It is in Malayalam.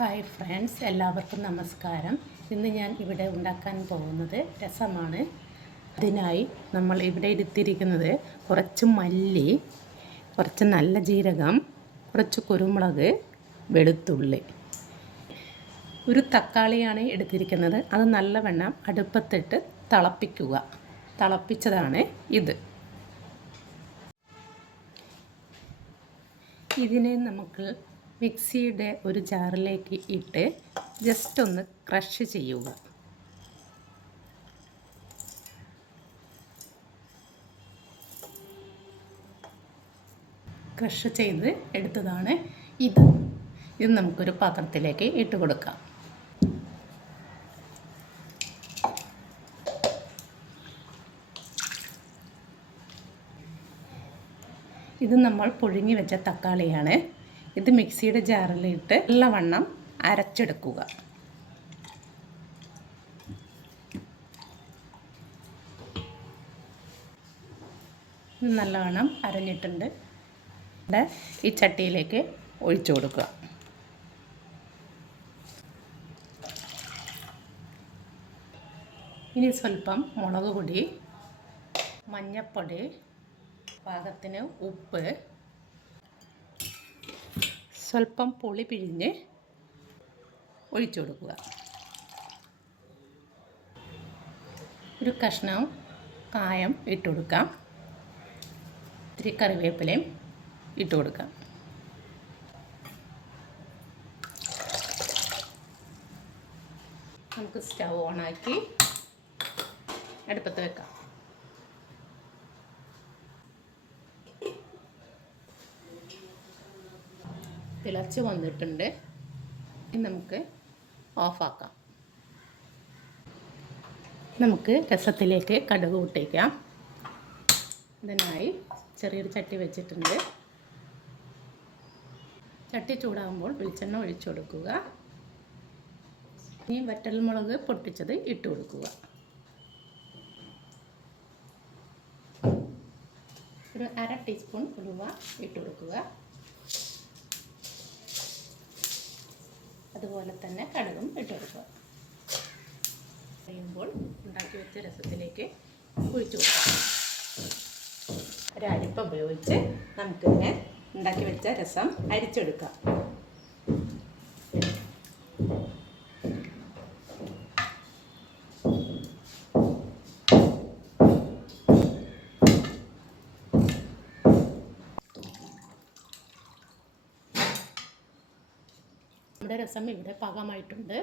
ഹായ് ഫ്രണ്ട്സ്, എല്ലാവർക്കും നമസ്കാരം. ഇന്ന് ഞാൻ ഇവിടെ ഉണ്ടാക്കാൻ പോകുന്നത് രസമാണ്. അതിനായി നമ്മൾ ഇവിടെ എടുത്തിരിക്കുന്നത് കുറച്ച് മല്ലി, കുറച്ച് നല്ല ജീരകം, കുറച്ച് കുരുമുളക്, വെളുത്തുള്ളി, ഒരു തക്കാളിയാണ് എടുത്തിരിക്കുന്നത്. അത് നല്ലവണ്ണം അടുപ്പത്തിട്ട് തിളപ്പിക്കുക. തിളപ്പിച്ചതാണ് ഇത്. ഇതിനെ നമുക്ക് മിക്സിയുടെ ഒരു ജാറിലേക്ക് ഇട്ട് ജസ്റ്റ് ഒന്ന് ക്രഷ് ചെയ്യുക. ക്രഷ് ചെയ്ത് എടുത്തതാണ് ഇത്. ഇത് നമുക്കൊരു പാത്രത്തിലേക്ക് ഇട്ട് കൊടുക്കാം. ഇത് നമ്മൾ പുഴുങ്ങി വെച്ച തക്കാളിയാണ്. ഇത് മിക്സിയുടെ ജാറിലിട്ട് നല്ലവണ്ണം അരച്ചെടുക്കുക. നല്ലവണ്ണം അരഞ്ഞിട്ടുണ്ട്. ഈ ചട്ടിയിലേക്ക് ഒഴിച്ചു കൊടുക്കുക. ഇനി സ്വല്പം മുളക് പൊടി, മഞ്ഞൾപ്പൊടി, പാകത്തിന് ഉപ്പ്, സ്വല്പം പുളി പിഴിഞ്ഞ് ഒഴിച്ചു കൊടുക്കുക. ഒരു കഷ്ണം കായം ഇട്ട് കൊടുക്കാം. ഇത്തിരി കറിവേപ്പിലയും ഇട്ട് കൊടുക്കാം. നമുക്ക് സ്റ്റൗ ഓണാക്കി അടുപ്പത്ത് വെക്കാം. തിളച്ച് വന്നിട്ടുണ്ട്. ഇനി നമുക്ക് ഓഫാക്കാം. നമുക്ക് രസത്തിലേക്ക് കടുക് പൊട്ടിക്കാം. ഇതിനായി ചെറിയൊരു ചട്ടി വെച്ചിട്ടുണ്ട്. ചട്ടി ചൂടാകുമ്പോൾ വെളിച്ചെണ്ണ ഒഴിച്ചു കൊടുക്കുക. ഇനി വറ്റൽമുളക് പൊട്ടിച്ചത് ഇട്ട് കൊടുക്കുക. ഒരു 1/2 ടീസ്പൂൺ ഉലുവ ഇട്ട് കൊടുക്കുക. അതുപോലെ തന്നെ കടുകും ഇട്ട് കൊടുക്കുക. കഴിയുമ്പോൾ ഉണ്ടാക്കി വെച്ച രസത്തിലേക്ക് ഒഴിച്ചു കൊടുക്കുക. ഒരു അരിപ്പ ഉപയോഗിച്ച് നമുക്കിങ്ങനെ ഉണ്ടാക്കി വെച്ച രസം അരിച്ചെടുക്കാം. നമ്മുടെ രസം ഇവിടെ പാകമായിട്ടുണ്ട്.